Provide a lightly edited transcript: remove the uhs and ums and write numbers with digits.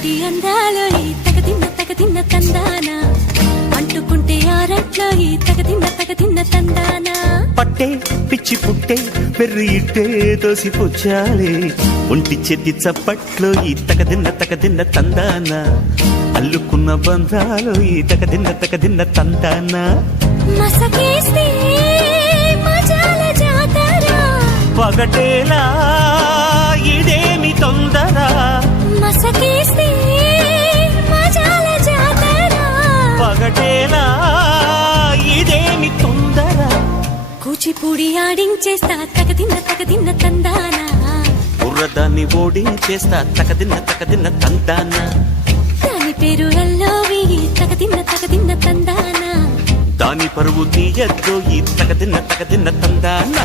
ఇంటి అందాలో ఈ తగదిన్న తందానా అంటుకుంటే ఆరట్లో ఈ తగదిన్న తందానా పట్టే పిచ్చి పుట్టే వెర్రి ఇట్టే దోసి పుచ్చాలే ఒంటి చెట్టి చప్పట్లో ఈ తగదిన్న తందానా అల్లుకున్న బంధాలు ఈ తగదిన్న తందానా మసకేస్తే మజాల జాతర పగటేలా ఇదేమి తొందర మసకేస్తే మజాల జాతర పగటేలా ఇదేమి తొందర కూచిపూడి ఆడించేస్తా తగదిన్న తందానా బుర్రదాన్ని ఓడించేస్తా తగదిన్న తందానా దాని పేరు ఎల్లోవి తగదిన్న తందానా దాని పరువు తీయద్దు ఈ తగదిన్న తందానా